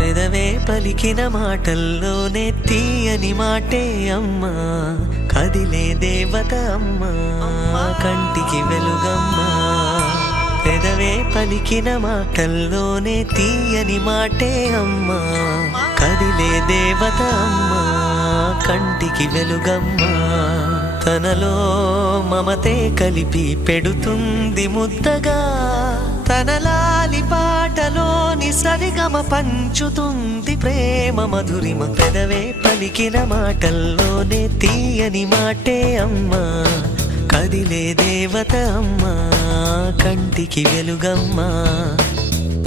పెదవే పలికిన మాటల్లోనే తీయని మాటే అమ్మా, కదిలే దేవత అమ్మా, కంటికి వెలుగమ్మా. పెదవే పలికిన మాటల్లోనే తీయని మాటే అమ్మా, కదిలే దేవత అమ్మా, కంటికి వెలుగమ్మా. తనలో మమతే కలిపి పెడుతుంది ముద్దగా, తన లాలి పాటలోని సరిగమ పంచుతుంది ప్రేమ మధురిమ. పెదవే పలికిన మాటల్లోనే తీయని మాటే అమ్మా, కదిలే దేవత అమ్మా, కంటికి వెలుగమ్మా.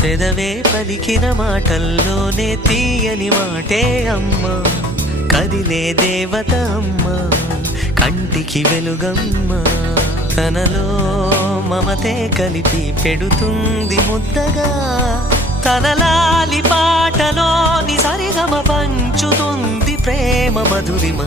పెదవే పలికిన మాటల్లోనే తీయని మాటే అమ్మా, కదిలే దేవత అమ్మా, కంటికి వెలుగమ్మా. తనలో మమతే కలిపి పెడుతుంది ముద్దగా, తన లాలి పాటలోని సరిగమ పంచుతుంది ప్రేమ మధురిమ.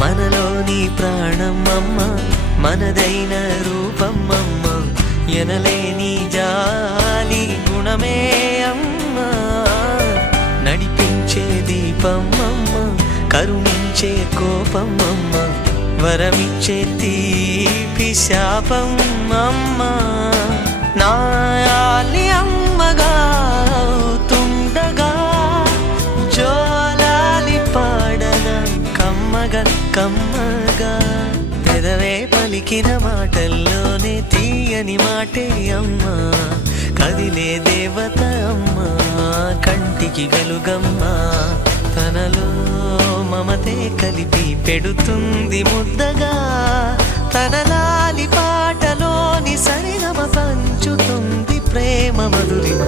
మనలోని ప్రాణమమ్మ, మనదైన రూపమమ్మ, ఎనలేని జాలి గుణమే అమ్మ. నడిపించే దీపమమ్మ, కరుణించే కోపమమ్మ, వరమిచ్చే తీపి శాపమమ్మ. నాయాలి అమ్మగా అవుతుండగా, జోలాలి పాడన కమ్మగా కమ్మగా. పెదవే పలికిన మాటల్లోనే తీయని మాటే అమ్మా, కదిలే దేవత అమ్మా, కంటికి వెలుగమ్మా. తనలో మమతే కలిపి పెడుతుంది ముద్దగా, తన లాలి పాటలోని సరిగమ పంచుతుంది ప్రేమ మధురిమ.